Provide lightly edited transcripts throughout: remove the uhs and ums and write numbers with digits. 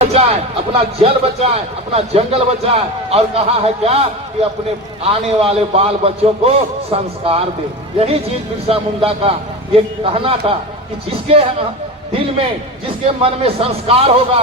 बचाएं, अपना जल बचाएं, अपना जंगल बचाएं, और कहा है क्या कि अपने आने वाले बाल बच्चों को संस्कार दे। यही चीज बिरसा मुंडा का ये कहना था कि जिसके दिल में, जिसके मन में संस्कार होगा,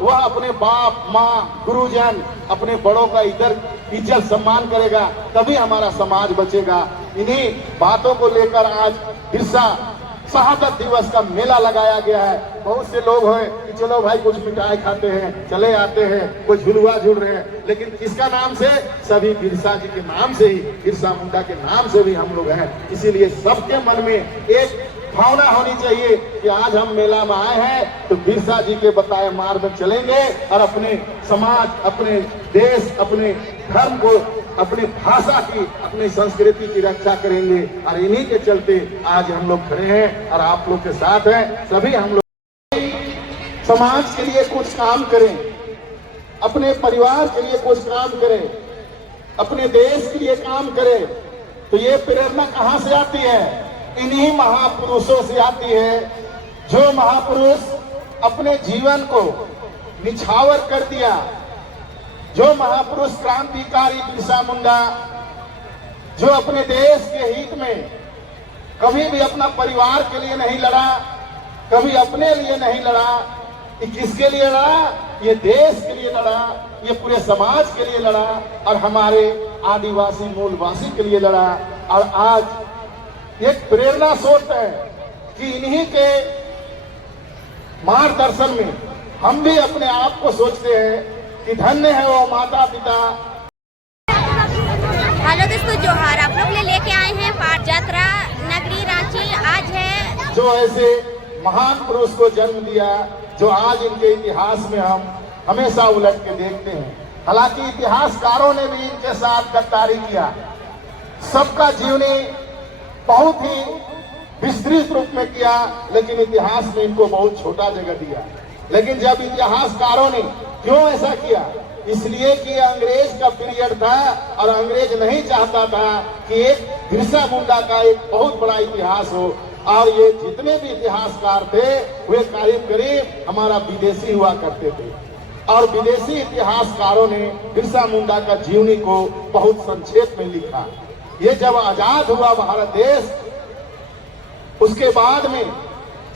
वह अपने बाप माँ गुरुजन, अपने बड़ों का इज्जत सम्मान करेगा, तभी हमारा समाज बचेगा। इन्हीं बातों को लेकर आज बिरसा शहादत दिवस का मेला लगाया गया है। बहुत से लोग हैं कि चलो भाई कुछ मिठाई खाते हैं, चले आते हैं, कुछ झुलुआ झूल रहे हैं, लेकिन किसका नाम से? सभी बिरसा जी के नाम से ही, बिरसा मुंडा के नाम से भी हम लोग हैं। इसीलिए सबके मन में एक भावना होनी चाहिए कि आज हम मेला में आए हैं तो बिरसा जी के बताए मार्ग में चलेंगे और अपने समाज, अपने देश, अपने धर्म को, अपनी भाषा की, अपनी संस्कृति की रक्षा करेंगे। और इन्हीं के चलते आज हम लोग खड़े हैं और आप लोग के साथ हैं। सभी हम लोग समाज के लिए कुछ काम करें, अपने परिवार के लिए कुछ काम करें, अपने देश के लिए काम करें। तो ये प्रेरणा कहाँ से आती है? इन्हीं महापुरुषों से आती है, जो महापुरुष अपने जीवन को निछावर कर दिया। जो महापुरुष क्रांतिकारी बिरसा मुंडा, जो अपने देश के हित में कभी भी अपना परिवार के लिए नहीं लड़ा, कभी अपने लिए नहीं लड़ा, ये किसके लिए लड़ा? ये देश के लिए लड़ा, ये पूरे समाज के लिए लड़ा और हमारे आदिवासी मूलवासी के लिए लड़ा। और आज एक प्रेरणा स्रोत है कि इन्हीं के मार्गदर्शन में हम भी अपने आप को सोचते हैं कि धन्य है वो माता पिता। हेलो दोस्तों, जोहार। आप लोग लेके आए हैं पाठ यात्रा नगरी रांची। आज है जो ऐसे महान पुरुष को जन्म दिया, जो आज इनके इतिहास में हम हमेशा उलट के देखते हैं। हालांकि इतिहासकारों ने भी इनके साथ गद्दारी किया, सबका जीवनी बहुत ही विस्तृत रूप में किया, लेकिन इतिहास ने इनको बहुत छोटा जगह दिया। लेकिन जब इतिहासकारों ने क्यों ऐसा किया? इसलिए कि अंग्रेज का पीरियड था और अंग्रेज नहीं चाहता था कि एक बिरसा मुंडा का एक बहुत बड़ा इतिहास हो। और ये जितने भी इतिहासकार थे वे करीब करीब हमारा विदेशी हुआ करते थे, और विदेशी इतिहासकारों ने बिरसा मुंडा का जीवनी को बहुत संक्षेप में लिखा। ये जब आजाद हुआ भारत देश, उसके बाद में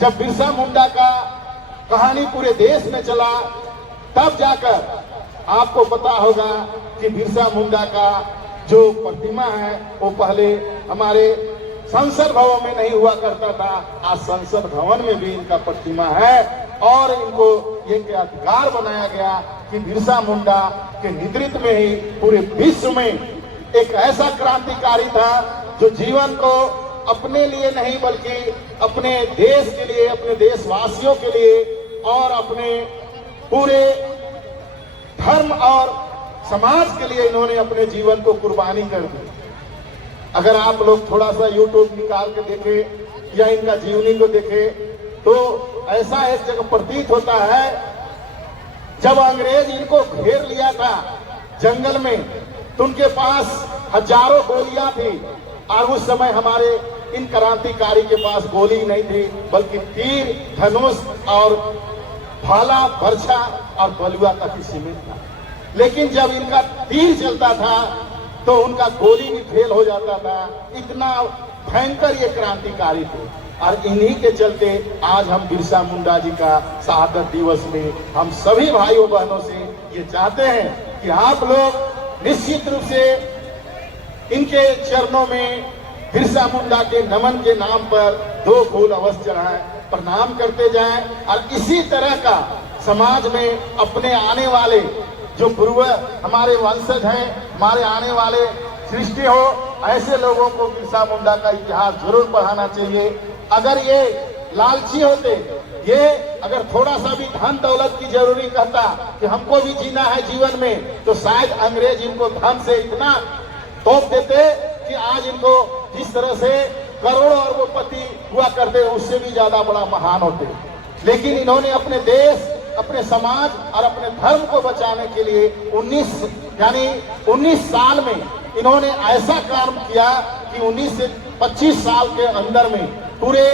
जब बिरसा मुंडा का कहानी पूरे देश में चला, तब जाकर आपको पता होगा कि बिरसा मुंडा का जो प्रतिमा है वो पहले हमारे संसद भवन में नहीं हुआ करता था। आज संसद भवन में भी इनका प्रतिमा है और इनको ये अधिकार बनाया गया कि बिरसा मुंडा के नेतृत्व में ही पूरे विश्व में एक ऐसा क्रांतिकारी था जो जीवन को अपने लिए नहीं बल्कि अपने देश के लिए, अपने देशवासियों के लिए और अपने पूरे धर्म और समाज के लिए इन्होंने अपने जीवन को कुर्बानी कर दी। अगर आप लोग थोड़ा सा YouTube निकाल के देखें या इनका जीवनी को देखें तो ऐसा एक जगह प्रतीत होता है, जब अंग्रेज इनको घेर लिया था जंगल में तो उनके पास हजारों गोलियां थी। और उस समय हमारे इन क्रांतिकारी के पास गोली नहीं थी, बल्कि तीर, धनुष और भाला, बर्छा और बलुआ तक ही सीमित था। लेकिन जब इनका तीर चलता था तो उनका गोली भी फेल हो जाता था। इतना भयंकर ये क्रांतिकारी थे। और इन्हीं के चलते आज हम बिरसा मुंडा जी का शहादत दिवस में हम सभी भाइयों बहनों से ये चाहते हैं कि आप लोग निश्चित रूप से इनके चरणों में बिरसा मुंडा के नमन के नाम पर 2 फूल अवश्य चढ़ाएं, प्रणाम करते जाएं। और इसी तरह का समाज में अपने आने वाले जो पूर्व हमारे वंशज हैं, हमारे आने वाले सृष्टि हो, ऐसे लोगों को बिरसा मुंडा का इतिहास जरूर पढ़ाना चाहिए। अगर ये लालची होते, ये अगर थोड़ा सा भी धन दौलत की जरूरी कहता कि हमको भी जीना है जीवन में, तो शायद अंग्रेज इनको धन से इतना तोप देते कि आज इनको जिस तरह से करोड़ों अरबोपति हुआ करते उससे भी ज्यादा बड़ा महान होते। लेकिन इन्होंने अपने देश, अपने समाज और अपने धर्म को बचाने के लिए 19 साल में इन्होंने ऐसा काम किया कि 19 से 25 साल के अंदर में पूरे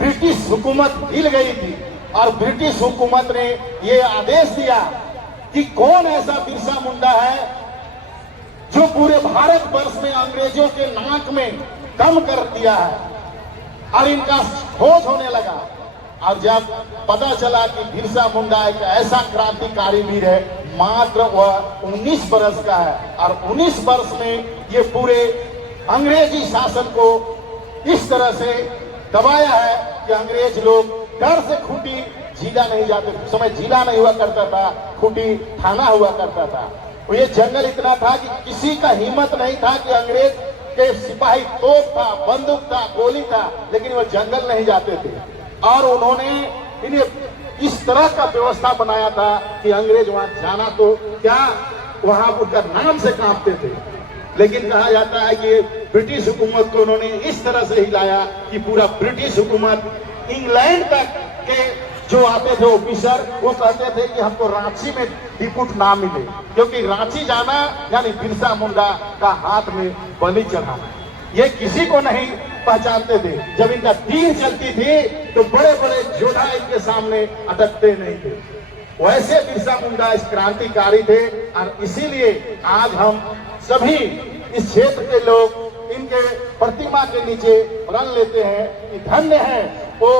ब्रिटिश हुकूमत हिल गई थी और ब्रिटिश हुकूमत ने ये आदेश दिया कि कौन ऐसा बिरसा मुंडा है जो पूरे भारतवर्ष में अंग्रेजों के नाक में दम कर दिया है, और इनका खोज होने लगा। और जब पता चला कि बिरसा मुंडा एक ऐसा क्रांतिकारी वीर है, मात्र वह 19 वर्ष का है, और 19 वर्ष में ये पूरे अंग्रेजी शासन को इस तरह से दबाया है कि अंग्रेज लोग डर से खूंटी जिला नहीं जाते, उस समय जिला नहीं हुआ करता था, खूंटी थाना हुआ करता था। तो ये जंगल इतना था कि किसी का हिम्मत नहीं था कि अंग्रेज के सिपाही तोप था, बंदूक था, गोली था, लेकिन वो जंगल नहीं जाते थे। और उन्होंने इन्हें इस तरह का व्यवस्था बनाया था कि अंग्रेज वहां जाना तो क्या, वहां उनका नाम से कांपते थे। लेकिन कहा जाता है कि ब्रिटिश हुकूमत को उन्होंने इस तरह से हिलाया कि पूरा ब्रिटिश हुकूमत इंग्लैंड तक के जो आते थे ऑफिसर, वो कहते थे कि हमको रांची में टिकट ना मिले, क्योंकि रांची जाना यानी बिरसा मुंडा का हाथ में बलि चढ़ाना। ये किसी को नहीं पहचानते थे। जब इनका तीर चलती थी तो बड़े बड़े योद्धा इनके सामने अटकते नहीं थे। वैसे बिरसा मुंडा इस क्रांतिकारी थे, और इसीलिए आज हम सभी इस क्षेत्र के लोग इनके प्रतिमा के नीचे प्रण लेते हैं कि धन्य है वो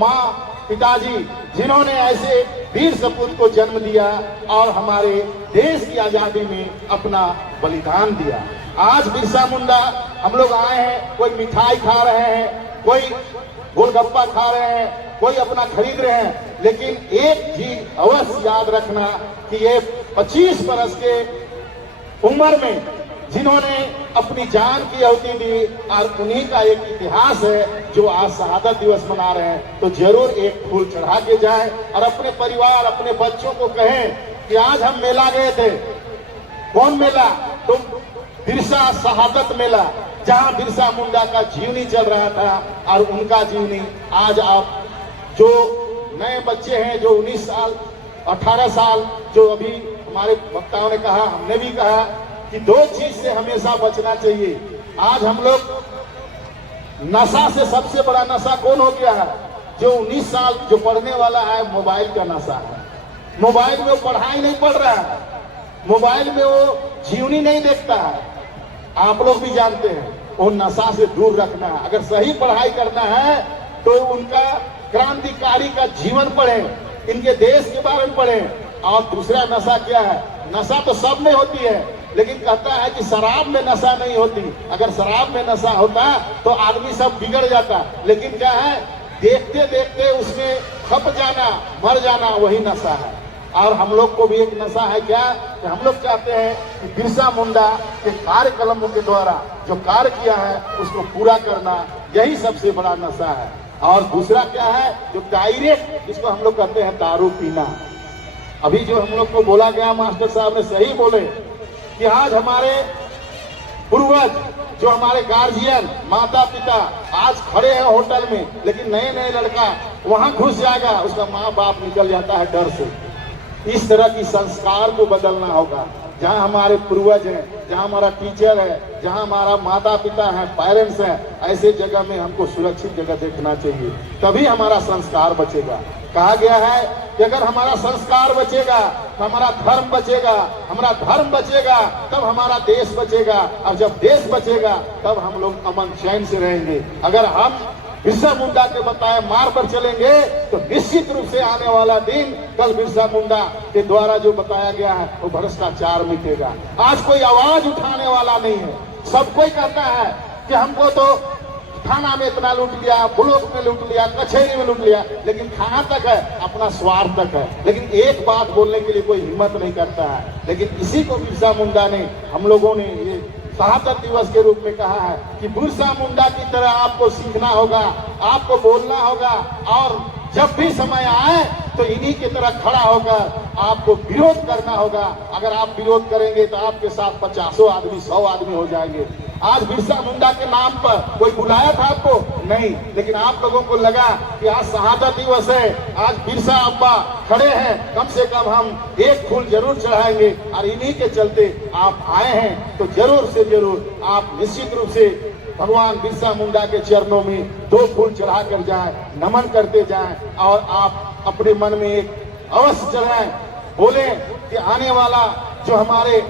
माँ पिताजी जिन्होंने ऐसे वीर सपूत को जन्म दिया और हमारे देश की आजादी में अपना बलिदान दिया। आज बिरसा मुंडा हम लोग आए हैं, कोई मिठाई खा रहे हैं, कोई गोलगप्पा खा रहे हैं, कोई अपना खरीद रहे हैं, लेकिन एक चीज अवश्य याद रखना कि ये 25 वर्ष के उम्र में जिन्होंने अपनी जान की आहुति दी, और उन्हीं का एक इतिहास है जो आज शहादत दिवस मना रहे हैं। तो जरूर एक फूल चढ़ा के जाएं और अपने परिवार, अपने बच्चों को कहें कि आज हम मेला गए थे। कौन मेला? तो बिरसा शहादत मेला, जहां बिरसा मुंडा का जीवनी चल रहा था, और उनका जीवनी आज आप जो नए बच्चे हैं, जो 19 साल 18 साल, जो अभी हमारे वक्ताओं ने कहा, हमने भी कहा कि 2 चीज से हमेशा बचना चाहिए। आज हम लोग नशा से, सबसे बड़ा नशा कौन हो गया है? जो 19 साल जो पढ़ने वाला है, मोबाइल का नशा है। मोबाइल में वो पढ़ाई नहीं पढ़ रहा है, मोबाइल में वो जीवनी नहीं देखता है। आप लोग भी जानते हैं, वो नशा से दूर रखना है। अगर सही पढ़ाई करना है तो उनका क्रांतिकारी का जीवन पढ़ें, इनके देश के बारे में पढ़ें। और दूसरा नशा क्या है? नशा तो सब में होती है, लेकिन कहता है कि शराब में नशा नहीं होती। अगर शराब में नशा होता तो आदमी सब बिगड़ जाता, लेकिन क्या है, देखते देखते उसमें खप जाना, मर जाना, वही नशा है। और हम लोग को भी एक नशा है क्या, कि हम लोग चाहते हैं कि बिरसा मुंडा के कार्यक्रमों के द्वारा जो कार्य किया है उसको पूरा करना, यही सबसे बड़ा नशा है। और दूसरा क्या है, जो डायरेक्ट, जिसको हम लोग कहते हैं दारू पीना। अभी जो हम लोग को बोला गया, मास्टर साहब ने सही बोले कि आज हमारे पूर्वज, जो हमारे गार्जियन, माता पिता आज खड़े हैं होटल में, लेकिन नए नए लड़का वहां घुस जाएगा, उसका माँ बाप निकल जाता है डर से। इस तरह की संस्कार को बदलना होगा। जहां हमारे पूर्वज हैं, जहां हमारा टीचर है, जहां हमारा माता पिता है, पेरेंट्स हैं, ऐसे जगह में हमको सुरक्षित जगह देखना चाहिए, तभी हमारा संस्कार बचेगा। कहा गया है कि अगर हमारा संस्कार बचेगा तो हमारा धर्म बचेगा, हमारा धर्म बचेगा तब हमारा देश बचेगा, और जब देश बचेगा तब हम लोग अमन चैन से रहेंगे। अगर हम बिरसा मुंडा के बताए मार्ग पर चलेंगे तो निश्चित रूप से आने वाला दिन, कल बिरसा मुंडा के द्वारा जो बताया गया है वो भ्रष्टाचार मिटेगा। आज कोई आवाज उठाने वाला नहीं है, सब कोई कहता है कि हमको तो थाना में इतना लूट लिया, ब्लॉक में लूट लिया, कचहरी में लूट लिया, लेकिन कहाँ तक है? अपना स्वार्थ तक है। लेकिन एक बात बोलने के लिए कोई हिम्मत नहीं करता है। लेकिन इसी को बिरसा मुंडा ने, हम लोगों ने ये शहादत दिवस के रूप में कहा है कि बिरसा मुंडा की तरह आपको सीखना होगा, आपको बोलना होगा, और जब भी समय आए तो इन्हीं की तरह खड़ा होकर आपको विरोध करना होगा। अगर आप विरोध करेंगे तो आपके साथ 50 आदमी, 100 आदमी हो जाएंगे। आज बिरसा मुंडा के नाम पर कोई बुलाया था आपको? नहीं, लेकिन आप लोगों को लगा कि आज शहादत दिवस है, आज बिरसा अब्बा खड़े हैं, कम से कम हम एक फूल जरूर चढ़ाएंगे, और इन्हीं के चलते आप आए हैं। तो जरूर से जरूर आप निश्चित रूप से भगवान बिरसा मुंडा के चरणों में 2 फूल चढ़ा कर जाएं, नमन करते जाएं, और आप अपने मन में एक अवश्य जगाएं, बोले कि आने वाला जो हमारे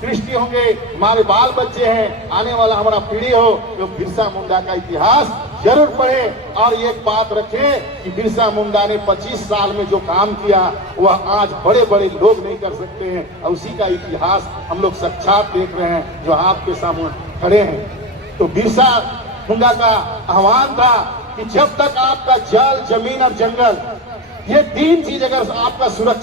दृष्टि होंगे, हमारे बाल बच्चे हैं, आने वाला हमारा पीढ़ी हो, जो बिरसा मुंडा का इतिहास जरूर पढ़े। और एक बात रखें कि बिरसा मुंडा ने 25 साल में जो काम किया वह आज बड़े बड़े लोग नहीं कर सकते हैं, और उसी का इतिहास हम लोग साक्षात देख रहे हैं जो आपके सामने खड़े हैं। तो बिरसा मुंडा का आह्वान था कि जब तक आपका जल, जमीन और जंगल, ये 3 चीज अगर आपका सुरक्षित